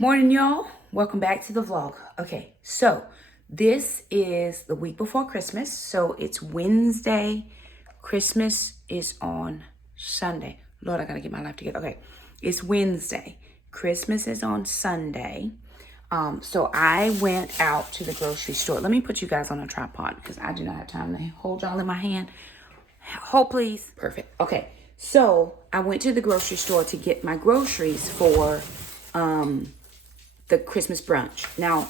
Morning, y'all. Welcome back to the vlog. Okay, so this is the week before Christmas. So it's Wednesday. Christmas is on Sunday. Lord, I gotta get my life together. Okay, it's Wednesday. Christmas is on Sunday. So I went out to the grocery store. Let me put you guys on a tripod because I do not have time to hold y'all in my hand. Hold, please. Perfect. Okay, so I went to the grocery store to get my groceries for the Christmas brunch. Now,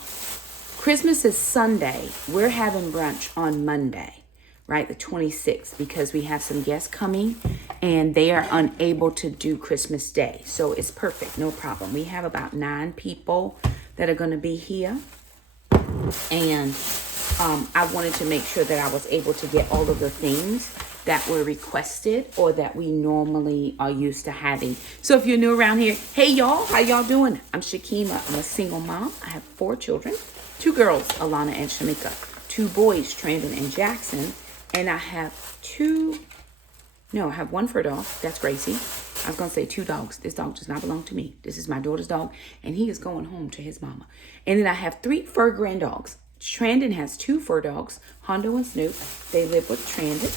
Christmas is Sunday. We're having brunch on Monday, right? The 26th, because we have some guests coming and they are unable to do Christmas Day. So it's perfect, no problem. We have about 9 people that are going to be here. And I wanted to make sure that I was able to get all of the things that were requested or that we normally are used to having. So if you're new around here, hey y'all, how y'all doing? I'm Shakema. I'm a single mom. I have 4 children, 2 girls, Alana and Shamika, 2 boys, Trandon and Jackson, and I have 1 fur dog. That's Gracie. I was going to say 2 dogs. This dog does not belong to me. This is my daughter's dog, and he is going home to his mama. And then I have 3 fur grand dogs. Trandon has 2 fur dogs, Hondo and Snoop. They live with Trandon.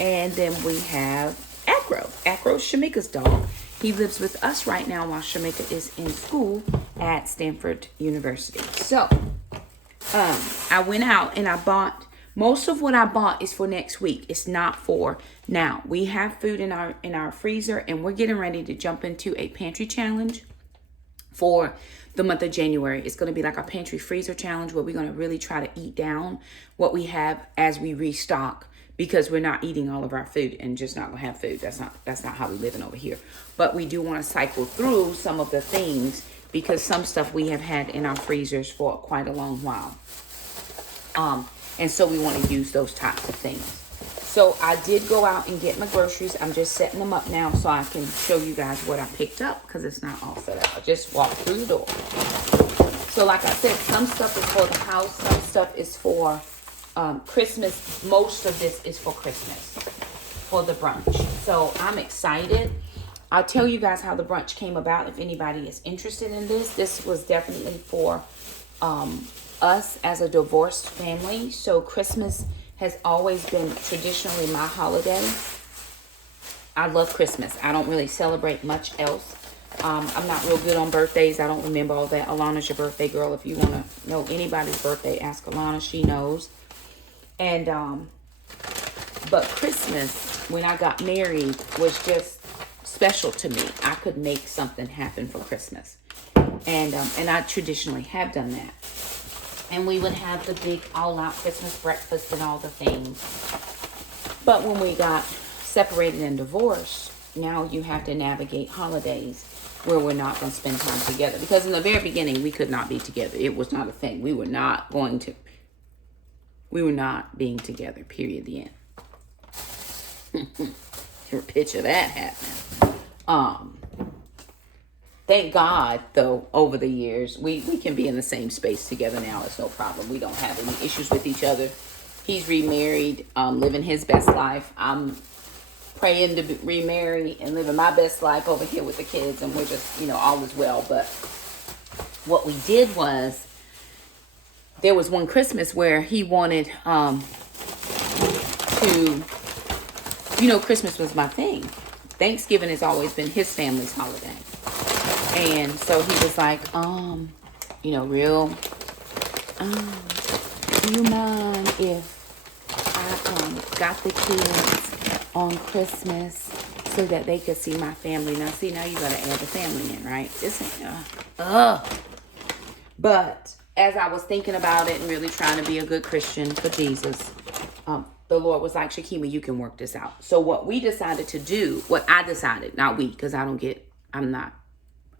And then we have Acro. Acro's Shamika's dog. He lives with us right now while Shamika is in school at Stanford University. So, I went out and I bought, most of what I bought is for next week. It's not for now. We have food in our freezer and we're getting ready to jump into a pantry challenge for the month of January. It's going to be like a pantry freezer challenge where we're going to really try to eat down what we have as we restock, because we're not eating all of our food and just not going to have food. That's not how we living over here. But we do want to cycle through some of the things because some stuff we have had in our freezers for quite a long while. And so we want to use those types of things. So I did go out and get my groceries. I'm just setting them up now so I can show you guys what I picked up because it's not all set up. I just walked through the door. So like I said, some stuff is for the house. Some stuff is for Christmas. Most of this is for Christmas, for the brunch. So I'm excited. I'll tell you guys how the brunch came about if anybody is interested in this. This was definitely for us as a divorced family. So Christmas has always been traditionally my holiday. I love Christmas. I don't really celebrate much else. I'm not real good on birthdays. I don't remember all that. Alana's your birthday girl. If you want to know anybody's birthday, ask Alana. She knows. And, but Christmas, when I got married, was just special to me. I could make something happen for Christmas. And I traditionally have done that. And we would have the big all-out Christmas breakfast and all the things. But when we got separated and divorced, now you have to navigate holidays where we're not going to spend time together. Because in the very beginning, we could not be together. It was not a thing. We were not being together, period, the end. Your picture that happening. Thank God, though, over the years, we can be in the same space together now. It's no problem. We don't have any issues with each other. He's remarried, living his best life. I'm praying to remarry and living my best life over here with the kids. And we're just, all is well. But what we did was, there was one Christmas where he wanted to, Christmas was my thing. Thanksgiving has always been his family's holiday. And so he was like, do you mind if I got the kids on Christmas so that they could see my family? Now you got to add the family in, right? This ain't, But as I was thinking about it and really trying to be a good Christian for Jesus, the Lord was like, Shakema, you can work this out. So what I decided, not we, because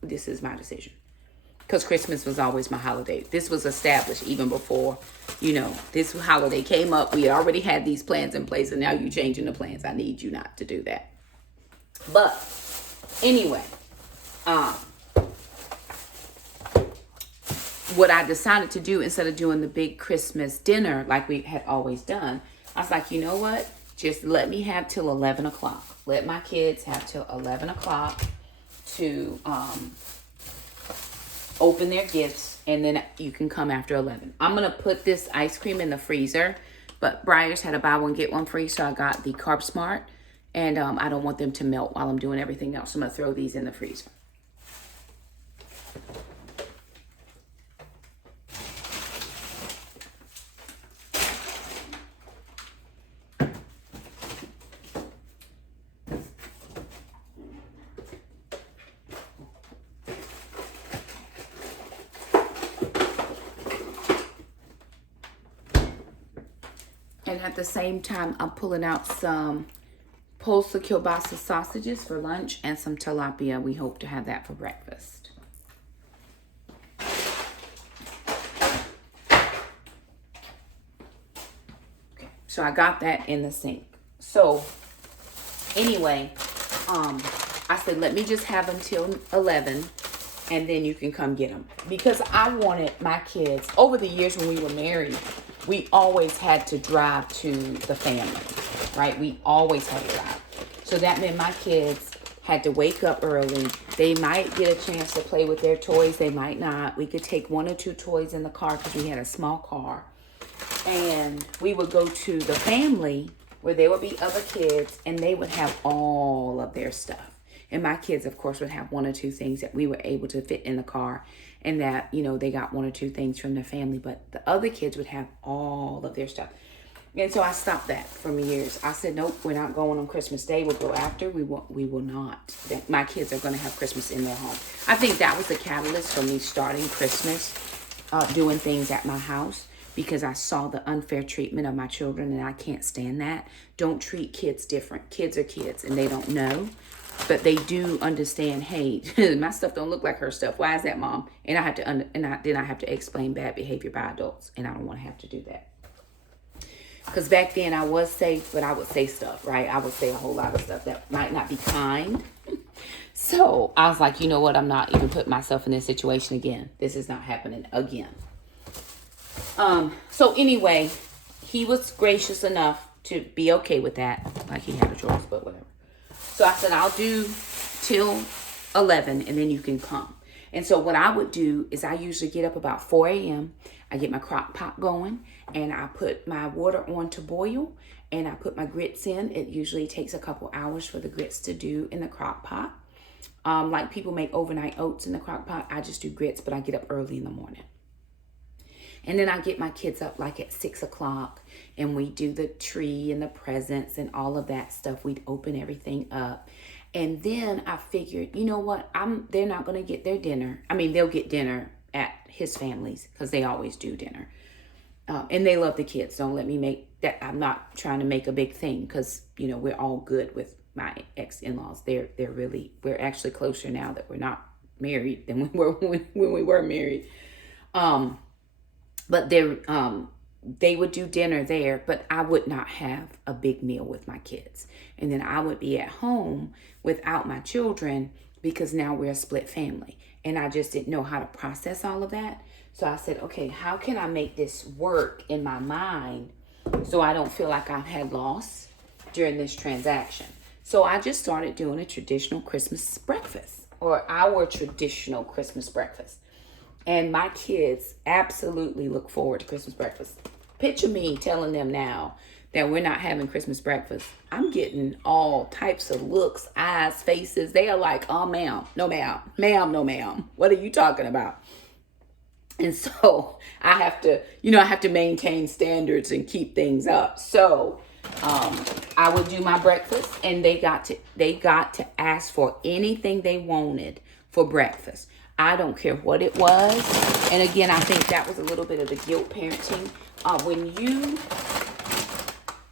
this is my decision. Because Christmas was always my holiday. This was established even before, this holiday came up. We already had these plans in place, and now you're changing the plans. I need you not to do that. But anyway, what I decided to do, instead of doing the big Christmas dinner like we had always done, I was like, you know what? Just let me have till 11 o'clock. Let my kids have till 11 o'clock to open their gifts, and then you can come after 11. I'm going to put this ice cream in the freezer, but Briar's had a buy one, get one free, so I got the Carb Smart, and I don't want them to melt while I'm doing everything else. I'm going to throw these in the freezer. And at the same time, I'm pulling out some Polska kielbasa sausages for lunch and some tilapia. We hope to have that for breakfast. Okay, so I got that in the sink. So anyway, I said, let me just have until 11 and then you can come get them. Because I wanted my kids, over the years when we were married, we always had to drive to the family, right? We always had to drive. So that meant my kids had to wake up early. They might get a chance to play with their toys. They might not. We could take 1 or 2 toys in the car because we had a small car. And we would go to the family where there would be other kids and they would have all of their stuff. And my kids, of course, would have 1 or 2 things that we were able to fit in the car. And that, you know, they got 1 or 2 things from their family. But the other kids would have all of their stuff. And so I stopped that from years. I said, nope, we're not going on Christmas Day. We'll go after. We will not. My kids are going to have Christmas in their home. I think that was the catalyst for me starting Christmas, doing things at my house. Because I saw the unfair treatment of my children. And I can't stand that. Don't treat kids different. Kids are kids and they don't know. But they do understand, hey, my stuff don't look like her stuff. Why is that, Mom? And I have to then I have to explain bad behavior by adults, and I don't want to have to do that. Because back then I was safe, but I would say stuff, right? I would say a whole lot of stuff that might not be kind. So I was like, you know what? I'm not even putting myself in this situation again. This is not happening again. So anyway, he was gracious enough to be okay with that. Like he had a choice, but whatever. So I said, I'll do till 11 and then you can come. And so what I would do is I usually get up about 4 a.m. I get my crock pot going and I put my water on to boil and I put my grits in. It usually takes a couple hours for the grits to do in the crock pot. Like people make overnight oats in the crock pot. I just do grits, but I get up early in the morning. And then I get my kids up like at 6 o'clock and we do the tree and the presents and all of that stuff. We'd open everything up. And then I figured, you know what? They're not going to get their dinner. I mean, they'll get dinner at his family's because they always do dinner. And they love the kids. Don't let me make that. I'm not trying to make a big thing because, you know, we're all good with my ex-in-laws. We're actually closer now that we're not married than we were when we were married. But they would do dinner there, but I would not have a big meal with my kids. And then I would be at home without my children because now we're a split family. And I just didn't know how to process all of that. So I said, okay, how can I make this work in my mind so I don't feel like I've had loss during this transaction? So I just started doing a traditional Christmas breakfast, or our traditional Christmas breakfast. And my kids absolutely look forward to Christmas breakfast. Picture me telling them now that we're not having Christmas breakfast. I'm getting all types of looks, eyes, faces. They are like, oh, ma'am, no, ma'am, ma'am, no, ma'am. What are you talking about? And so I have to maintain standards and keep things up. So I would do my breakfast and they got to ask for anything they wanted for breakfast. I don't care what it was. And again, I think that was a little bit of the guilt parenting.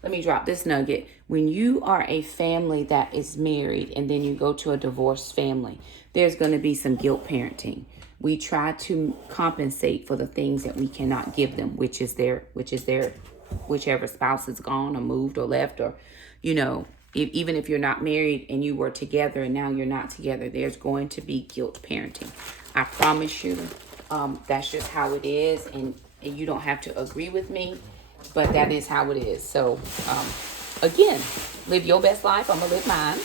Let me drop this nugget. When you are a family that is married and then you go to a divorced family, there's going to be some guilt parenting. We try to compensate for the things that we cannot give them, which is their whichever spouse is gone or moved or left, or, you know, even if you're not married and you were together and now you're not together, there's going to be guilt parenting. I promise you, that's just how it is. And you don't have to agree with me, but that is how it is. So, again, live your best life. I'm going to live mine.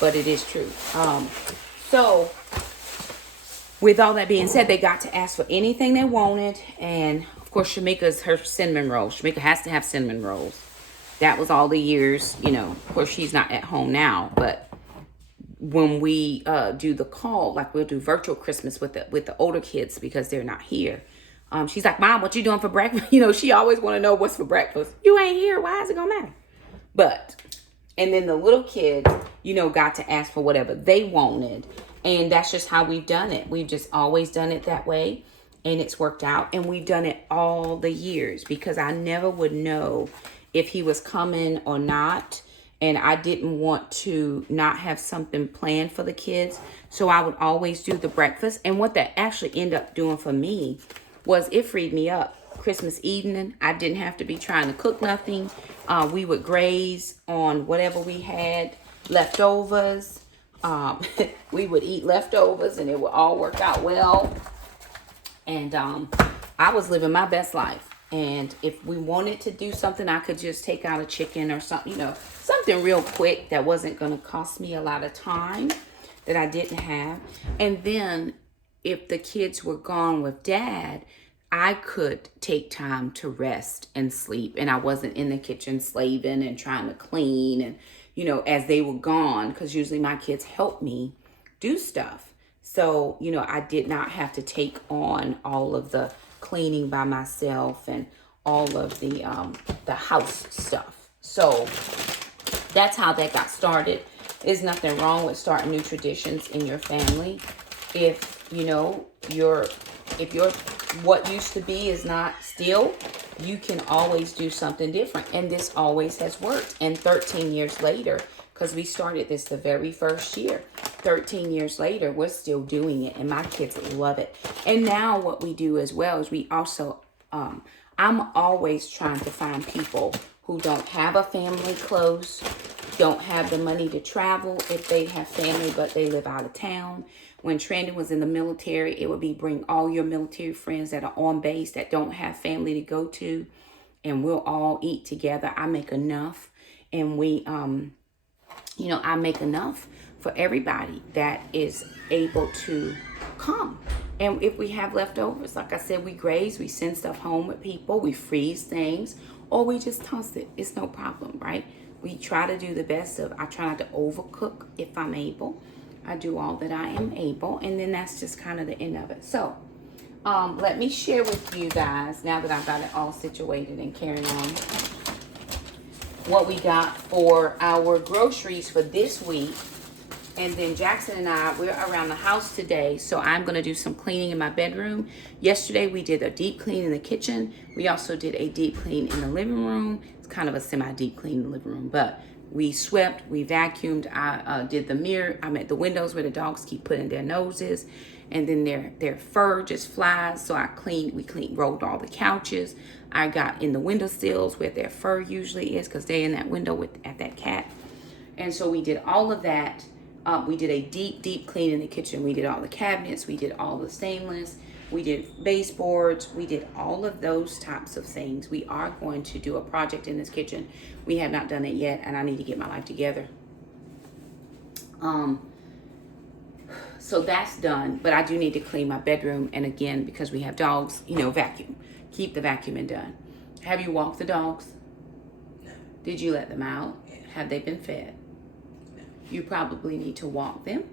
But it is true. So, with all that being said, they got to ask for anything they wanted. And of course, Shamika's her cinnamon rolls. Shamika has to have cinnamon rolls. That was all the years, you know. Of course, she's not at home now, but when we do the call, like we'll do virtual Christmas with the older kids because they're not here. She's like, Mom, what you doing for breakfast? You know, she always want to know what's for breakfast. You ain't here. Why is it gonna matter? But, and then the little kids, you know, got to ask for whatever they wanted. And that's just how we've done it. We've just always done it that way. And it's worked out. And we've done it all the years because I never would know if he was coming or not. And I didn't want to not have something planned for the kids. So I would always do the breakfast. And what that actually ended up doing for me was it freed me up. Christmas evening, I didn't have to be trying to cook nothing. We would graze on whatever we had, leftovers. We would eat leftovers and it would all work out well. And I was living my best life. And if we wanted to do something, I could just take out a chicken or something, you know, something real quick that wasn't going to cost me a lot of time that I didn't have. And then if the kids were gone with Dad, I could take time to rest and sleep. And I wasn't in the kitchen slaving and trying to clean and, you know, as they were gone, because usually my kids help me do stuff. So, you know, I did not have to take on all of the cleaning by myself and all of the house stuff. So that's how that got started. There's nothing wrong with starting new traditions in your family. If, you know, if your what used to be is not still, you can always do something different. And this always has worked. And 13 years later, because we started this the very first year, 13 years later, we're still doing it. And my kids love it. And now what we do as well is we also, I'm always trying to find people who don't have a family close, don't have the money to travel if they have family, but they live out of town. When Trandon was in the military, it would be bring all your military friends that are on base that don't have family to go to, and we'll all eat together. I make enough, and we, you know, I make enough for everybody that is able to come. And if we have leftovers, like I said, we graze, we send stuff home with people, we freeze things, or we just toss it. It's no problem, right? We try to do the best of, I try not to overcook if I'm able. I do all that I am able, and then that's just kind of the end of it. So, let me share with you guys, now that I've got it all situated and carrying on, what we got for our groceries for this week. And then Jackson and I, we're around the house today, so I'm going to do some cleaning in my bedroom. Yesterday, we did a deep clean in the kitchen. We also did a deep clean in the living room. It's kind of a semi-deep clean in the living room, but we swept, we vacuumed. I did the mirror. I made the windows where the dogs keep putting their noses, and then their fur just flies. So we rolled all the couches. I got in the windowsills where their fur usually is, because they're in that window at that cat. And so we did all of that. We did a deep clean in the kitchen. We did all the cabinets. We did all the stainless. We did baseboards. We did all of those types of things. We are going to do a project in this kitchen. We have not done it yet, and I need to get my life together. So that's done, but I do need to clean my bedroom. And again, because we have dogs, you know, vacuum. Keep the vacuuming done. Have you walked the dogs? No. Did you let them out? Yeah. Have they been fed? No. You probably need to walk them,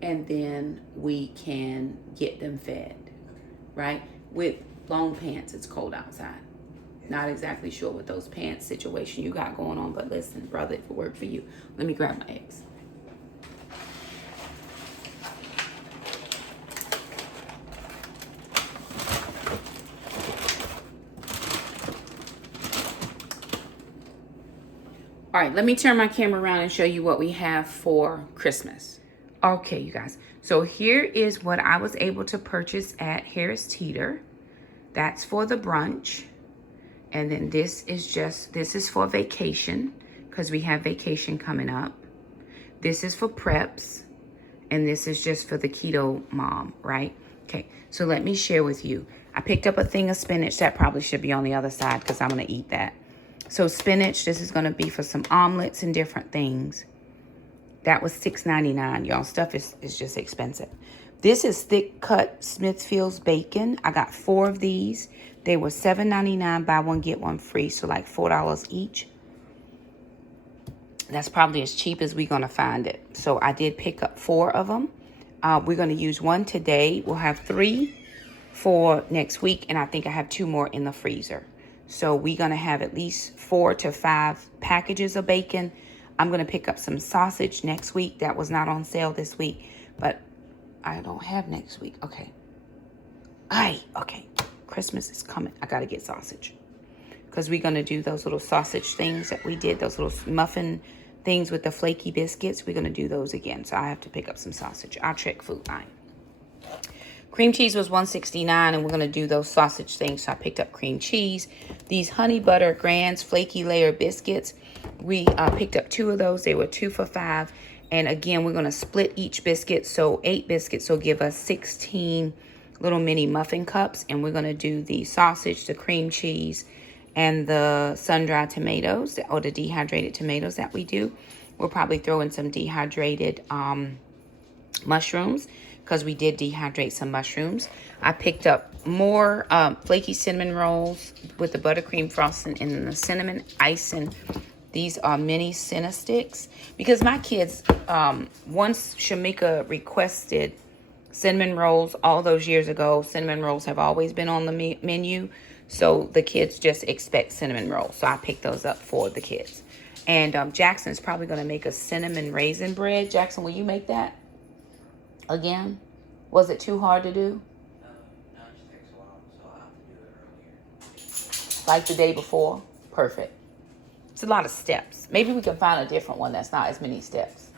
and then we can get them fed, right? With long pants, it's cold outside. Not exactly sure what those pants situation you got going on, but listen, brother, if it worked for you, let me grab my eggs. All right, let me turn my camera around and show you what we have for Christmas. Okay, you guys. So here is what I was able to purchase at Harris Teeter. That's for the brunch. And then this is for vacation, because we have vacation coming up. This is for preps. And this is just for the keto mom, right? Okay, so let me share with you. I picked up a thing of spinach. That probably should be on the other side because I'm going to eat that. So spinach, this is going to be for some omelets and different things. That was $6.99, y'all. Stuff is just expensive. This is thick cut Smithfield's bacon. I got 4 of these. They were $7.99, buy one, get one free. So like $4 each. That's probably as cheap as we're going to find it. So I did pick up 4 of them. We're going to use 1 today. We'll have 3 for next week. And I think I have 2 more in the freezer. So we're going to have at least 4 to 5 packages of bacon. I'm going to pick up some sausage next week. That was not on sale this week. But I don't have next week. Okay. Okay. Christmas is coming. I got to get sausage. Because we're going to do those little sausage things that we did. Those little muffin things with the flaky biscuits. We're going to do those again. So I have to pick up some sausage. I'll check food line. Cream cheese was $1.69, and we're going to do those sausage things. So I picked up cream cheese. These honey butter Grand's flaky layer biscuits. We picked up 2 of those. They were 2 for $5. And again, we're going to split each biscuit. So 8 biscuits will give us 16 little mini muffin cups. And we're going to do the sausage, the cream cheese, and the sun-dried tomatoes, or the dehydrated tomatoes that we do. We'll probably throw in some dehydrated mushrooms, because we did dehydrate some mushrooms. I picked up more flaky cinnamon rolls with the buttercream frosting and then the cinnamon icing. These are mini Cinna sticks. Because my kids, once Shamika requested cinnamon rolls all those years ago, cinnamon rolls have always been on the menu. So the kids just expect cinnamon rolls. So I picked those up for the kids. And Jackson's probably going to make a cinnamon raisin bread. Jackson, will you make that again? Was it too hard to do? No, it just takes a while, so I'll have to do it earlier. Like the day before? Perfect. It's a lot of steps. Maybe we can find a different one that's not as many steps.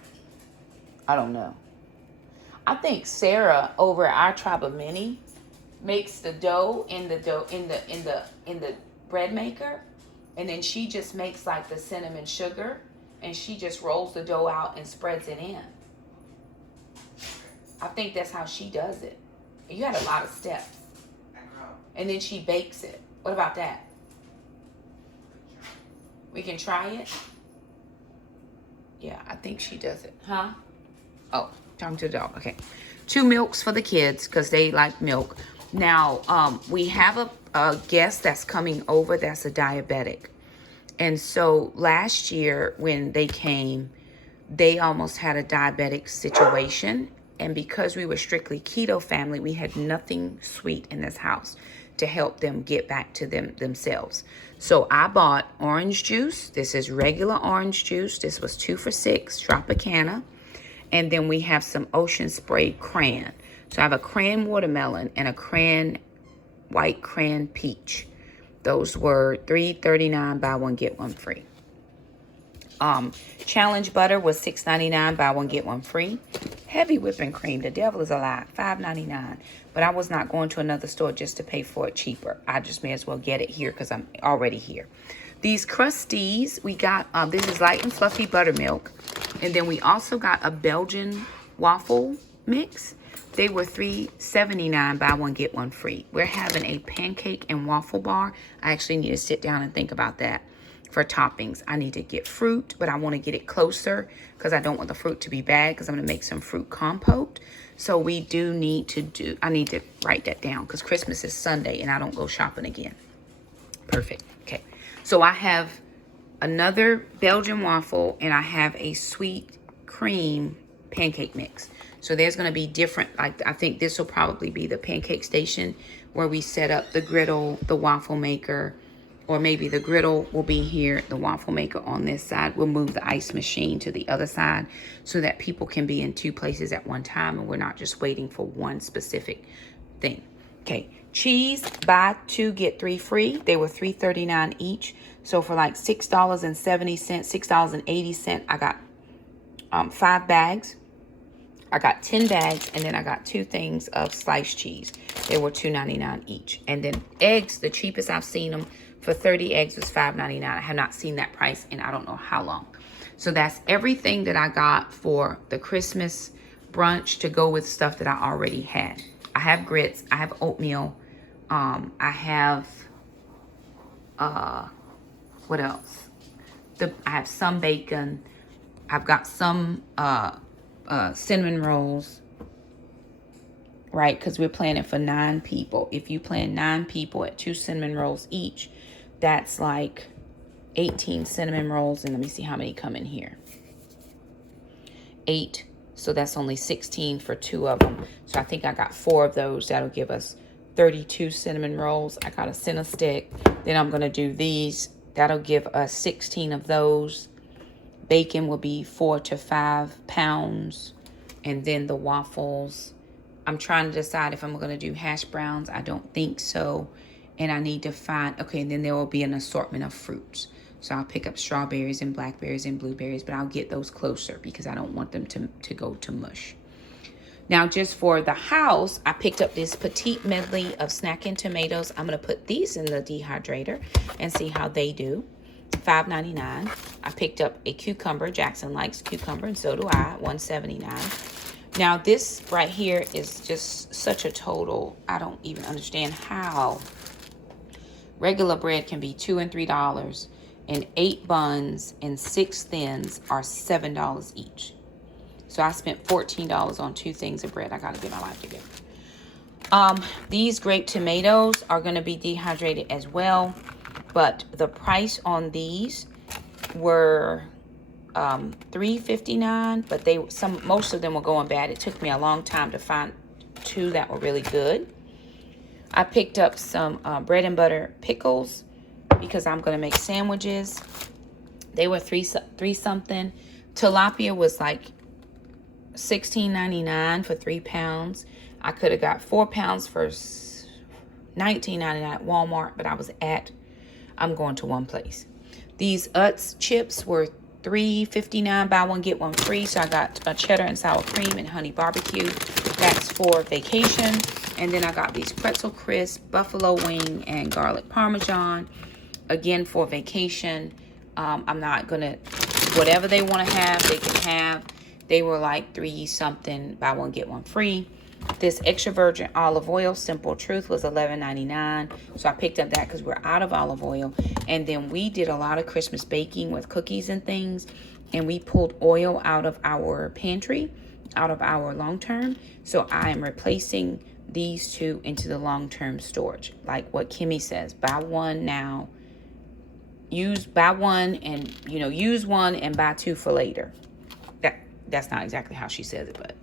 I don't know. I think Sarah over at our Tribe of Many makes the dough in the bread maker, and then she just makes like the cinnamon sugar, and she just rolls the dough out and spreads it in. I think that's how she does it. You had a lot of steps. And then she bakes it. What about that? We can try it? Yeah, I think she does it. Huh? Oh, talking to the dog. Okay. 2 milks for the kids because they like milk. Now, we have a guest that's coming over that's a diabetic. And so last year when they came, they almost had a diabetic situation. And because we were strictly keto family, we had nothing sweet in this house to help them get back to themselves. So I bought orange juice. This is regular orange juice. This was 2 for $6, Tropicana. And then we have some Ocean Spray crayon. So I have a crayon watermelon and a crayon white crayon peach. Those were $3.39, buy one, get one free. Challenge butter was $6.99, buy one, get one free. Heavy whipping cream, the devil is alive, $5.99. But I was not going to another store just to pay for it cheaper. I just may as well get it here because I'm already here. These Crusties, we got, this is light and fluffy buttermilk. And then we also got a Belgian waffle mix. They were $3.79, buy one, get one free. We're having a pancake and waffle bar. I actually need to sit down and think about that. For toppings, I need to get fruit, but I want to get it closer because I don't want the fruit to be bad because I'm going to make some fruit compote. So we do need to I need to write that down because Christmas is Sunday and I don't go shopping again. Perfect. Okay. So I have another Belgian waffle and I have a sweet cream pancake mix. So there's going to be different, like I think this will probably be the pancake station where we set up the griddle, the waffle maker, or maybe the griddle will be here, the waffle maker on this side. We'll move the ice machine to the other side so that people can be in 2 places at one time and we're not just waiting for one specific thing. Okay, cheese, buy 2, get 3 free. They were $3.39 each. So for like $6.70, $6.80, I got 5 bags. I got 10 bags, and then I got 2 things of sliced cheese. They were $2.99 each. And then eggs, the cheapest I've seen them for 30 eggs was $5.99. I have not seen that price in I don't know how long. So that's everything that I got for the Christmas brunch to go with stuff that I already had. I have grits. I have oatmeal. I have, what else? I have some bacon. I've got some cinnamon rolls. right? Because we're planning for 9 people. If you plan 9 people at 2 cinnamon rolls each, that's like 18 cinnamon rolls. And let me see how many come in here. 8. So that's only 16 for 2 of them. So I think I got 4 of those. That'll give us 32 cinnamon rolls. I got a center stick. Then I'm going to do these. That'll give us 16 of those. Bacon will be 4 to 5 pounds. And then the waffles. I'm trying to decide if I'm going to do hash browns. I don't think so. And I need to find, okay, and then there will be an assortment of fruits. So I'll pick up strawberries and blackberries and blueberries, but I'll get those closer because I don't want them to go to mush. Now, just for the house, I picked up this petite medley of snacking tomatoes. I'm going to put these in the dehydrator and see how they do. $5.99. I picked up a cucumber. Jackson likes cucumber, and so do I. $1.79. Now, this right here is just such a total. I don't even understand how regular bread can be $2 and $3, and 8 buns and 6 thins are $7 each. So I spent $14 on 2 things of bread. I got to get my life together. These grape tomatoes are going to be dehydrated as well, but the price on these were $3.59, but most of them were going bad. It took me a long time to find 2 that were really good. I picked up some bread and butter pickles because I'm going to make sandwiches. They were three something. Tilapia was like $16.99 for 3 pounds. I could have got 4 pounds for $19.99 at Walmart, but I'm going to one place. These Utz chips were $3.59, buy one get one free. So I got a cheddar and sour cream and honey barbecue. That's for vacation. And then I got these pretzel crisp, buffalo wing, and garlic parmesan. Again, for vacation. I'm not gonna, whatever they want to have, they can have. They were like 3 something, buy one get one free. This extra virgin olive oil, Simple Truth, was $11.99. So I picked up that because we're out of olive oil. And then we did a lot of Christmas baking with cookies and things. And we pulled oil out of our pantry, out of our long-term. So I am replacing these 2 into the long-term storage. Like what Kimmy says, buy one now. Buy one and, use one and buy 2 for later. That's not exactly how she says it, but,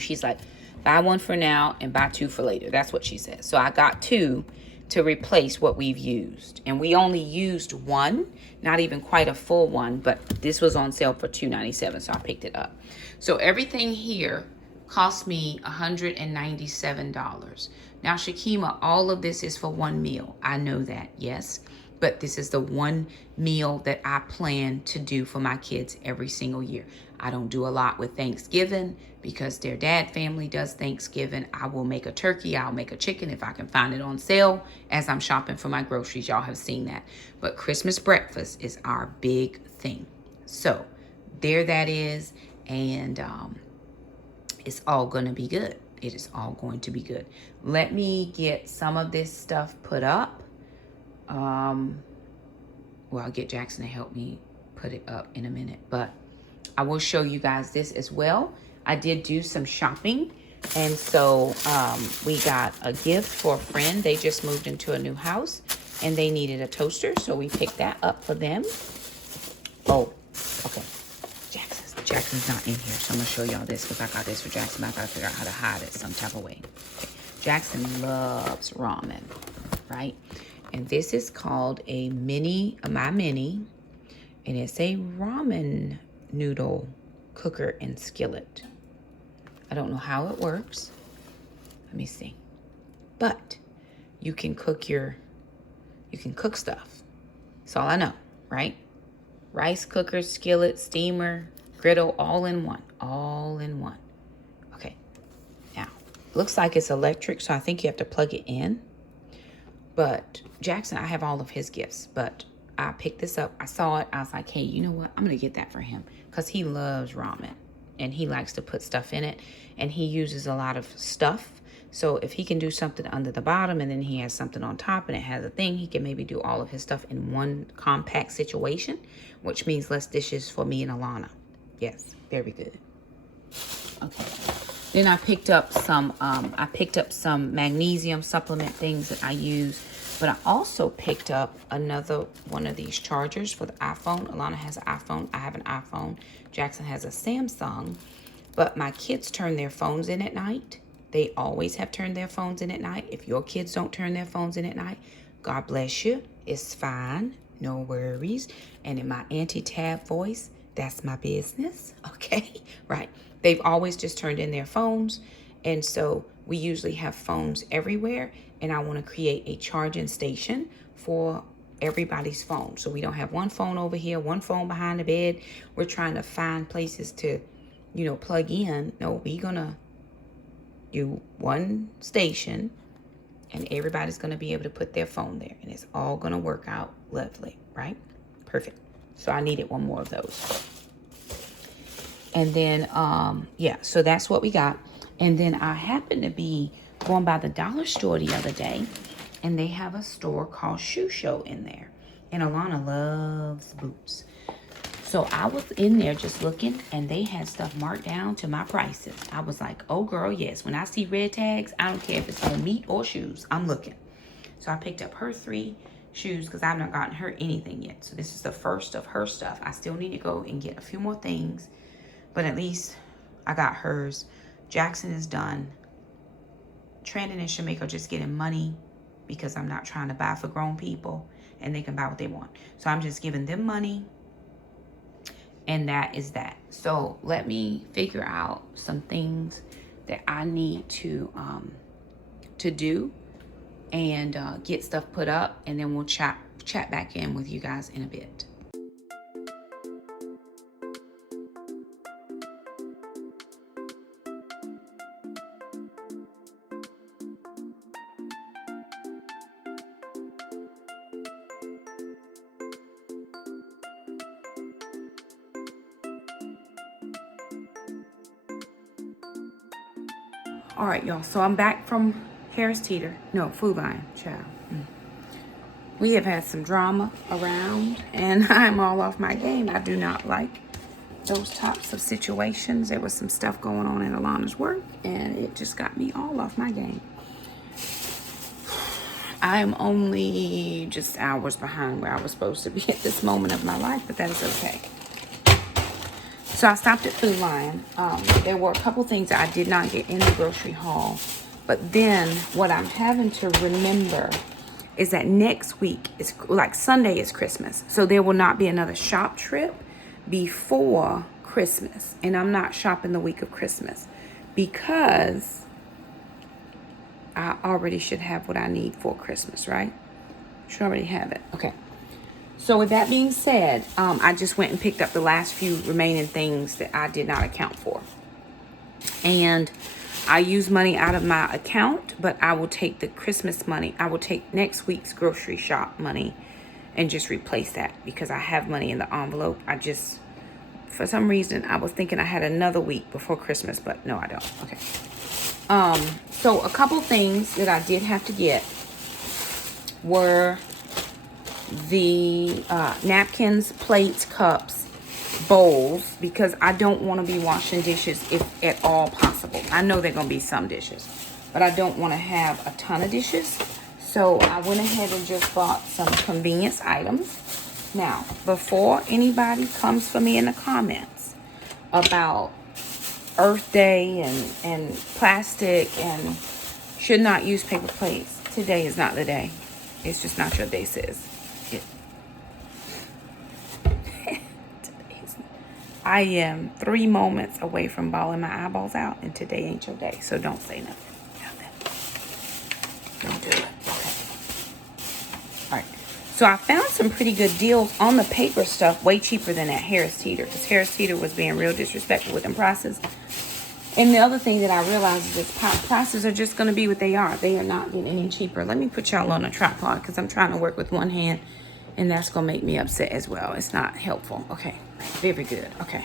she's like, buy one for now and buy 2 for later. That's what she says. So I got 2 to replace what we've used. And we only used 1, not even quite a full one, but this was on sale for $2.97, so I picked it up. So everything here cost me $197. Now, Shakema, all of this is for 1 meal. I know that, yes. But this is the 1 meal that I plan to do for my kids every single year. I don't do a lot with Thanksgiving because their dad family does Thanksgiving. I will make a turkey. I'll make a chicken if I can find it on sale as I'm shopping for my groceries. Y'all have seen that. But Christmas breakfast is our big thing. So there that is. And it's all going to be good. It is all going to be good. Let me get some of this stuff put up. Well, I'll get Jackson to help me put it up in a minute, but I will show you guys this as well. I did do some shopping, and so we got a gift for a friend. They just moved into a new house, and they needed a toaster, so we picked that up for them. Oh, okay. Jackson's not in here, so I'm gonna show y'all this because I got this for Jackson. I gotta figure out how to hide it some type of way. Okay. Jackson loves ramen, right? And this is called a My Mini, and it's a ramen noodle cooker and skillet. I don't know how it works. Let me see. But you can cook stuff. That's all I know, right? Rice cooker, skillet, steamer, griddle, all in one. Okay. Now, looks like it's electric, so I think you have to plug it in. But Jackson, I have all of his gifts, but I picked this up. I saw it. I was like, hey, you know what? I'm going to get that for him because he loves ramen and he likes to put stuff in it, and he uses a lot of stuff. So if he can do something under the bottom and then he has something on top and it has a thing, he can maybe do all of his stuff in one compact situation, which means less dishes for me and Alana. Yes, very good. Okay. Then I picked up some magnesium supplement things that I use. But I also picked up another one of these chargers for the iPhone. Alana has an iPhone. I have an iPhone. Jackson has a Samsung. But my kids turn their phones in at night. They always have turned their phones in at night. If your kids don't turn their phones in at night, God bless you. It's fine. No worries. And in my Auntie Tab voice, that's my business. Okay? Right. They've always just turned in their phones. And so we usually have phones everywhere. And I want to create a charging station for everybody's phone. So we don't have one phone over here, one phone behind the bed. We're trying to find places to, you know, plug in. No, we're going to do one station and everybody's going to be able to put their phone there. And it's all going to work out lovely, right? Perfect. So I needed one more of those. And then, yeah, so that's what we got. And then I happened to be going by the dollar store the other day, and they have a store called Shoe Show in there. And Alana loves boots. So I was in there just looking, and they had stuff marked down to my prices. I was like, oh, girl, yes. When I see red tags, I don't care if it's on meat or shoes. I'm looking. So I picked up her 3 shoes because I've not gotten her anything yet. So this is the first of her stuff. I still need to go and get a few more things, but at least I got hers. Jackson is done. Trandon and Shamika are just getting money because I'm not trying to buy for grown people, and they can buy what they want. So I'm just giving them money, and that is that. So let me figure out some things that I need to do and get stuff put up, and then we'll chat back in with you guys in a bit. All right, y'all. So I'm back from Harris Teeter. No, Food Lion, child. We have had some drama around, and I'm all off my game. I do not like those types of situations. There was some stuff going on in Alana's work, and it just got me all off my game. I am only just hours behind where I was supposed to be at this moment of my life, but that is okay. So I stopped at Food Lion. There were a couple things that I did not get in the grocery haul. But then what I'm having to remember is that next week, is like Sunday is Christmas. So there will not be another shop trip before Christmas. And I'm not shopping the week of Christmas because I already should have what I need for Christmas, right? Should already have it. Okay. So with that being said, I just went and picked up the last few remaining things that I did not account for. And I use money out of my account, but I will take the Christmas money. I will take next week's grocery shop money and just replace that because I have money in the envelope. I just, for some reason, I was thinking I had another week before Christmas, but no, I don't. Okay. So a couple things that I did have to get were the napkins, plates, cups, bowls, because I don't want to be washing dishes if at all possible. I know there are going to be some dishes, but I don't want to have a ton of dishes. So I went ahead and just bought some convenience items. Now, before anybody comes for me in the comments about Earth Day and plastic and should not use paper plates, today is not the day. It's just not your day, sis. I am 3 moments away from bawling my eyeballs out, and today ain't your day. So don't say nothing. Don't do it. Okay. All right. So I found some pretty good deals on the paper stuff, way cheaper than at Harris Teeter, because Harris Teeter was being real disrespectful with them prices. And the other thing that I realized is that prices are just going to be what they are. They are not getting any cheaper. Let me put y'all on a tripod because I'm trying to work with one hand, and that's going to make me upset as well. It's not helpful. Okay. Very good. Okay.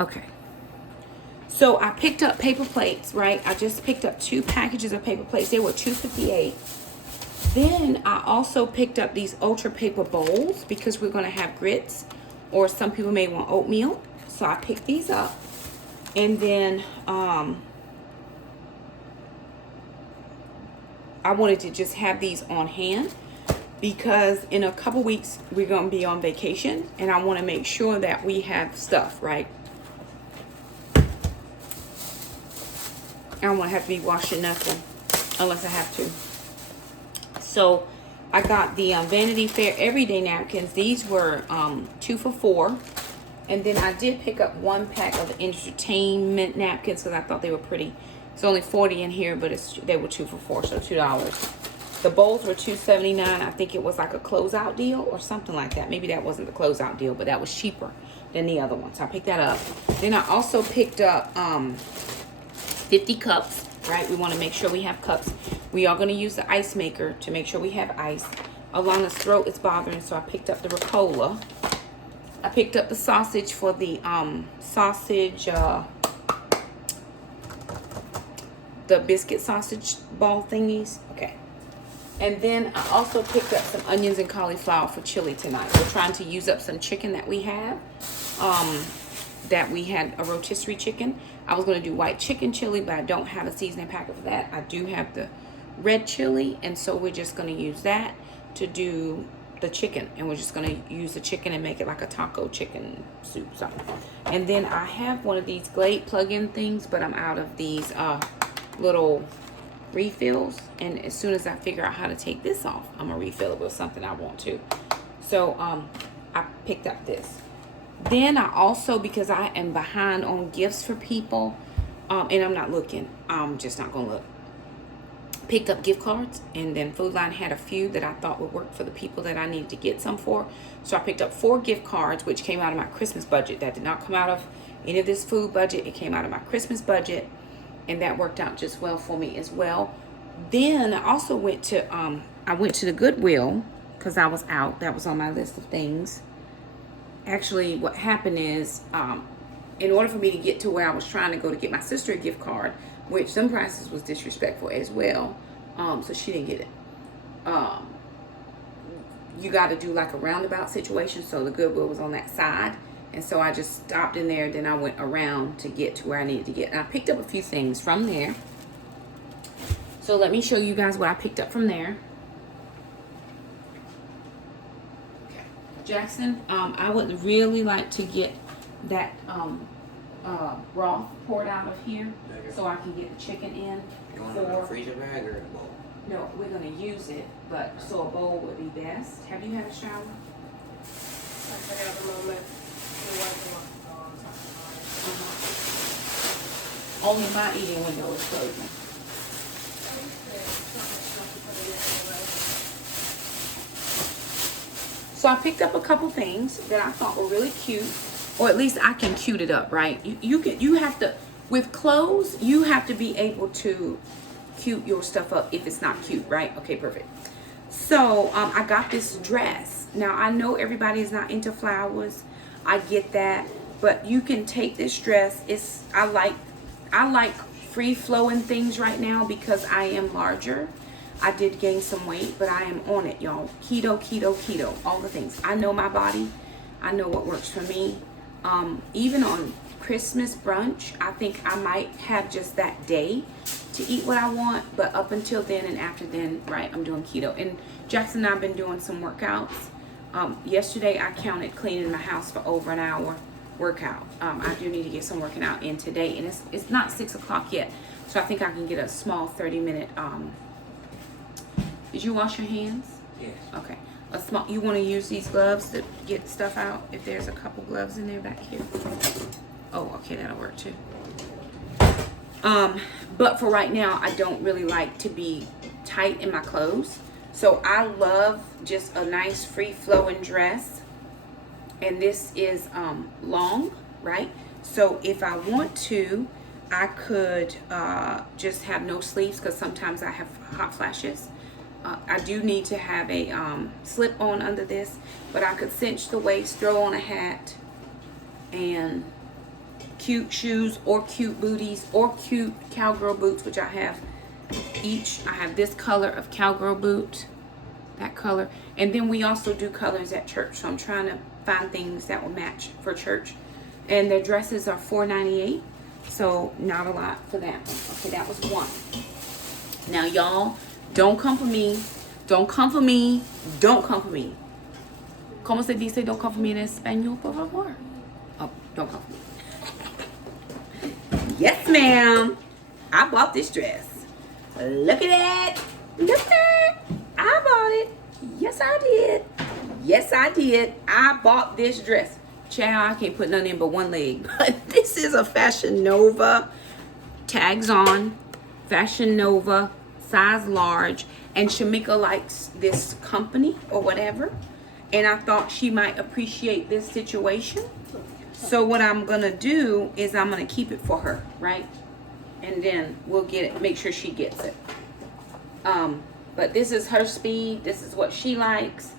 Okay. So I picked up paper plates, right? I just picked up 2 packages of paper plates. They were $2.58. Then I also picked up these ultra paper bowls because we're gonna have grits, or some people may want oatmeal. So I picked these up. And then I wanted to just have these on hand because in a couple weeks we're gonna be on vacation, and I want to make sure that we have stuff, right? I don't want to have to be washing nothing unless I have to. So I got the Vanity Fair everyday napkins. These were 2 for $4. And then I did pick up 1 pack of entertainment napkins because I thought they were pretty. It's only 40 in here, but they were 2 for $4, so $2. The bowls were $2.79. I think it was like a closeout deal or something like that. Maybe that wasn't the closeout deal, but that was cheaper than the other one. So I picked that up. Then I also picked up 50 cups, right? We want to make sure we have cups. We are going to use the ice maker to make sure we have ice. Alana's throat is bothering, so I picked up the Ricola. I picked up the sausage for the the biscuit sausage ball thingies. Okay. And then I also picked up some onions and cauliflower for chili tonight. We're trying to use up some chicken that we have. That we had a rotisserie chicken. I was going to do white chicken chili, but I don't have a seasoning packet for that. I do have the red chili, and so we're just going to use that to do the chicken. And we're just going to use the chicken and make it like a taco chicken soup. So, and then I have one of these Glade plug-in things, but I'm out of these little refills. And as soon as I figure out how to take this off, I'm going to refill it with something I want to. So I picked up this. Then I also, because I am behind on gifts for people, and I'm not looking, I'm just not gonna look, picked up gift cards. And then Food Line had a few that I thought would work for the people that I needed to get some for. So I picked up 4 gift cards, which came out of my Christmas budget. That did not come out of any of this food budget. It came out of my Christmas budget, and that worked out just well for me as well. Then I also went to the Goodwill because I was out. That was on my list of things. Actually, what happened is, in order for me to get to where I was trying to go to get my sister a gift card, which some prices was disrespectful as well, so she didn't get it. You got to do like a roundabout situation, so the Goodwill was on that side, and so I just stopped in there. Then I went around to get to where I needed to get, and I picked up a few things from there. So let me show you guys what I picked up from there. Jackson, I would really like to get that broth poured out of here so I can get the chicken in. You want it in a freezer bag or a bowl? No, we're going to use it, but so a bowl would be best. Have you had a shower? Only my eating window is closing. So I picked up a couple things that I thought were really cute, or at least I can cute it up, right? You have to, with clothes, you have to be able to cute your stuff up if it's not cute, right? Okay, perfect. So I got this dress. Now I know everybody is not into flowers. I get that, but you can take this dress. I like free flowing things right now because I am larger. I did gain some weight, but I am on it, y'all. Keto, keto, keto, all the things. I know my body. I know what works for me. Even on Christmas brunch, I think I might have just that day to eat what I want, but up until then and after then, right, I'm doing keto. And Jackson and I have been doing some workouts. Yesterday, I counted cleaning my house for over an hour workout. I do need to get some working out in today, and it's not 6 o'clock yet, so I think I can get a small 30-minute Did you wash your hands? Yes. Okay. You want to use these gloves to get stuff out? If there's a couple gloves in there back here. Oh, okay, that'll work too. But for right now, I don't really like to be tight in my clothes. So I love just a nice free flowing dress. And this is long, right? So if I want to, I could just have no sleeves because sometimes I have hot flashes. I do need to have a slip on under this, but I could cinch the waist, throw on a hat, and cute shoes or cute booties or cute cowgirl boots, which I have each. I have this color of cowgirl boot, that color. And then we also do colors at church. So I'm trying to find things that will match for church. And their dresses are $4.98. So not a lot for that one. Okay, that was one. Now y'all, don't come for me. Don't come for me. Don't come for me. Como se dice don't come for me en español, por favor? Oh, don't come for me. Yes, ma'am. I bought this dress. Look at that. Look at that. I bought it. Yes, I did. Yes, I did. I bought this dress. Child, I can't put nothing in but one leg. But this is a Fashion Nova. Tags on. Fashion Nova. Size large. And Shamika likes this company or whatever. And I thought she might appreciate this situation. So what I'm going to do is I'm going to keep it for her, right? And then we'll get it, make sure she gets it. But this is her speed. This is what she likes.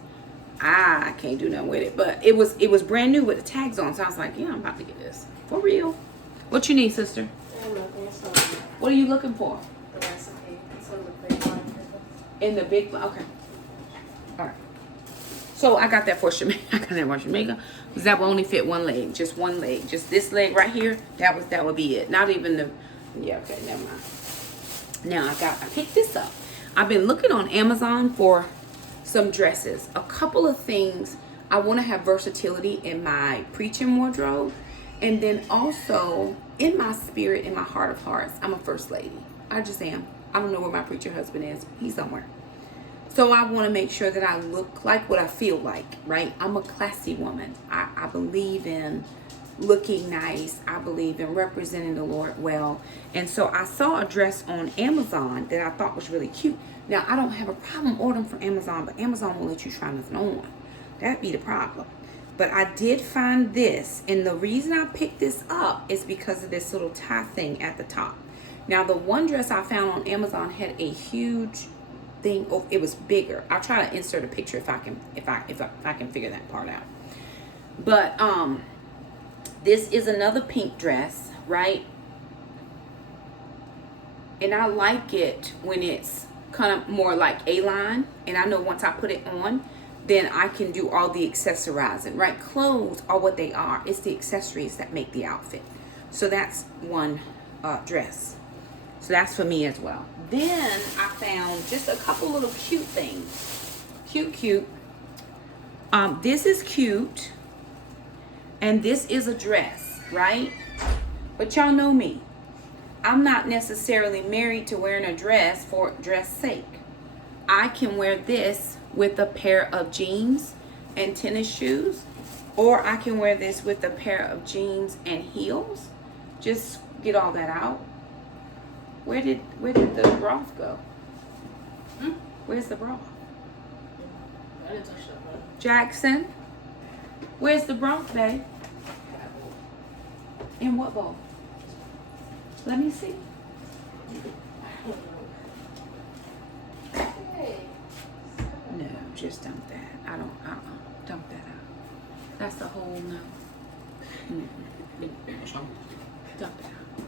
I can't do nothing with it. But it was brand new with the tags on. So I was like, yeah, I'm about to get this. For real. What you need, sister? What are you looking for? The recipe. It's in the big one. In the big, okay. All right. So I got that for Shamika. I got that for Shamika. Because that will only fit one leg. Just one leg. Just this leg right here. That would be it. Not even the, yeah, okay, never mind. Now I picked this up. I've been looking on Amazon for some dresses. A couple of things. I want to have versatility in my preaching wardrobe. And then also, in my spirit, in my heart of hearts, I'm a first lady. I just am. I don't know where my preacher husband is. He's somewhere. So I want to make sure that I look like what I feel like, right? I'm a classy woman. I believe in looking nice. I believe in representing the Lord well. And so I saw a dress on Amazon that I thought was really cute. Now, I don't have a problem ordering from Amazon, but Amazon won't let you try nothing on. That'd be the problem. But I did find this, and the reason I picked this up is because of this little tie thing at the top. Now, the one dress I found on Amazon had a huge thing. Oh, it was bigger. I'll try to insert a picture if I can figure that part out. But this is another pink dress, right? And I like it when it's kind of more like A-line. And I know once I put it on, then I can do all the accessorizing, right? Clothes are what they are. It's the accessories that make the outfit. So that's one dress. So that's for me as well. Then I found just a couple little cute things. Cute. This is cute. And this is a dress, right? But y'all know me. I'm not necessarily married to wearing a dress for dress sake. I can wear this with a pair of jeans and tennis shoes. Or I can wear this with a pair of jeans and heels. Just get all that out. Where did the broth go? Where's the broth? I didn't touch that, bro. Jackson, where's the broth, babe? In what bowl? Let me see. No, just dump that. I don't, dump that out. That's the whole no. Dump it out.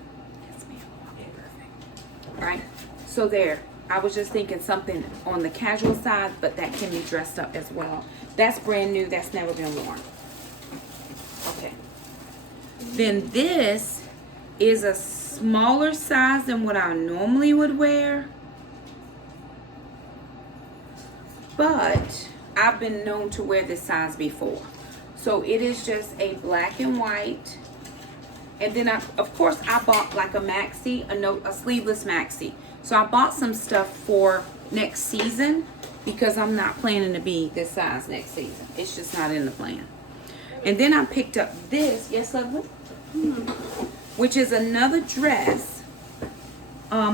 Yes, ma'am. Okay, perfect. Right? So there. I was just thinking something on the casual side, but that can be dressed up as well. That's brand new. That's never been worn. Okay. Then this is a smaller size than what I normally would wear. But I've been known to wear this size before. So it is just a black and white. And then of course I bought like a maxi, a sleeveless maxi. So I bought some stuff for next season because I'm not planning to be this size next season. It's just not in the plan. And then I picked up this, yes, lovely, which is another dress,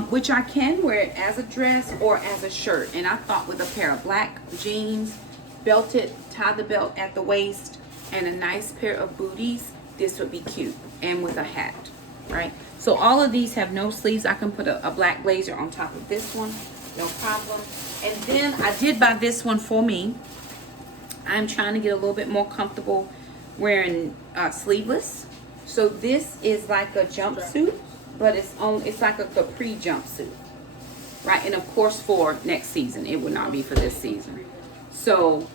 which I can wear it as a dress or as a shirt. And I thought with a pair of black jeans, belted, tie the belt at the waist, and a nice pair of booties, this would be cute. And with a hat, right? So all of these have no sleeves. I can put a black blazer on top of this one, no problem. And then I did buy this one for me. I'm trying to get a little bit more comfortable wearing sleeveless. So this is like a jumpsuit, but it's like a capri jumpsuit, right? And of course for next season, it would not be for this season. So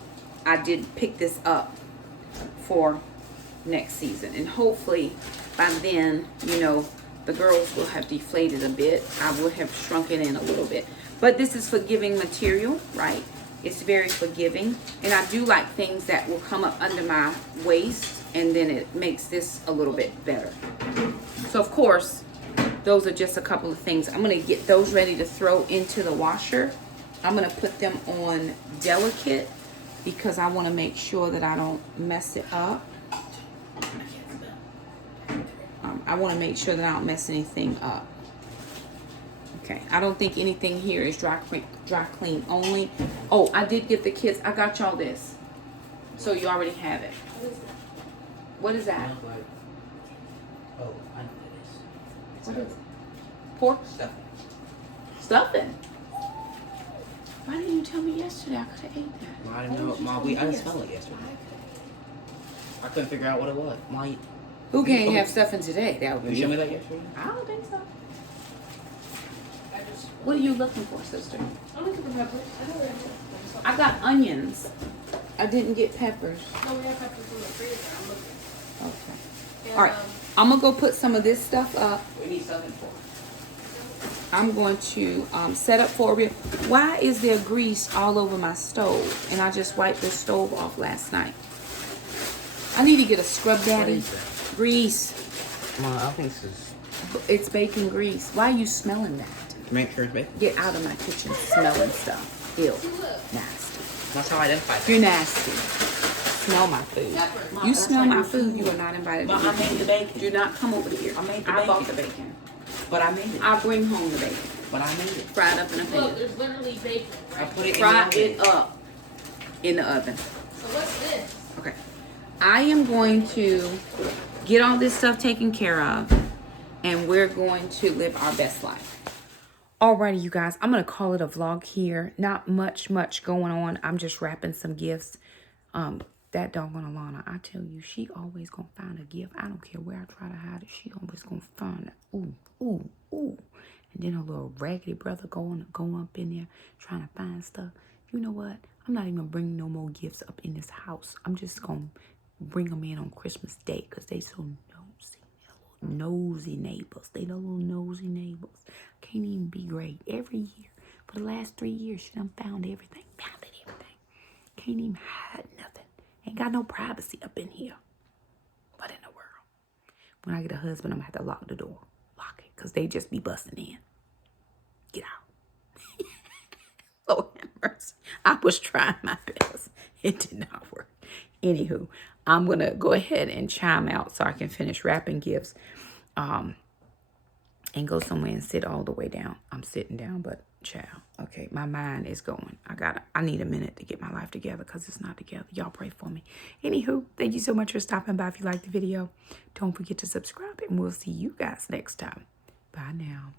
I did pick this up for next season, and hopefully by then, you know, the girls will have deflated a bit. I will have shrunk it in a little bit. But this is forgiving material, right? It's very forgiving. And I do like things that will come up under my waist, and then it makes this a little bit better. So of course, those are just a couple of things. I'm gonna get those ready to throw into the washer. I'm gonna put them on delicate because I wanna make sure that I don't mess it up. I want to make sure that I don't mess anything up. Okay, I don't think anything here is dry clean only. Oh, I did get the kids. I got y'all this, so you already have it. What is that? Oh, I know what it is. What is it? Pork Stuffing. stuffing. Why didn't you tell me yesterday? I could have ate that. Well, I didn't know. Mom, I didn't smell it yesterday. I couldn't figure out what it was. Mom, Who can't have stuffing today? That would you be show me me. that yesterday? I don't think so. What are you looking for, sister? I'm looking for peppers. I know where it is. I got onions. I didn't get peppers. No, we have peppers in the freezer. I'm looking. Okay. And, All right. I'm gonna go put some of this stuff up. We need something for it. I'm going to set up for a real. Why is there grease all over my stove? And I just wiped the stove off last night. I need to get a scrub daddy. Grease. Mom, I think this is. It's bacon grease. Why are you smelling that? Make sure it's bacon. Get out of my kitchen smelling stuff. Ew. Nasty. That's how I identify it. You're nasty. Smell my food. Pepper. You smell my food, you are not invited But to I made the bacon. Do not come over here. I made the I bought bacon. the bacon. But I made it. I'll bring home the bacon. But I made it. Fried up in a Look, pan. there's literally bacon, I right? put it Fry in the it oven. up in the oven. So what's this? Okay. I am going to get all this stuff taken care of, and we're going to live our best life. Alrighty, you guys, I'm going to call it a vlog here. Not much going on. I'm just wrapping some gifts. That doggone Alana, I tell you, she always going to find a gift. I don't care where I try to hide it. She always going to find it. Ooh. And then her little raggedy brother go up in there trying to find stuff. You know what? I'm not even going to bring no more gifts up in this house. I'm just going to bring them in on Christmas Day because they so nosy. Nosy neighbors. They the little nosy neighbors. Can't even be great. Every year, for the last 3 years, she done found everything. Can't even hide nothing. Ain't got no privacy up in here. What in the world? When I get a husband, I'm going to have to lock the door. Lock it, because they just be busting in. Get out. Lord have mercy. I was trying my best. It did not work. Anywho, I'm going to go ahead and chime out so I can finish wrapping gifts. And go somewhere and sit all the way down. I'm sitting down, but child, okay, my mind is going. I need a minute to get my life together because it's not together. Y'all pray for me. Anywho, thank you so much for stopping by. If you liked the video, don't forget to subscribe, and we'll see you guys next time. Bye now.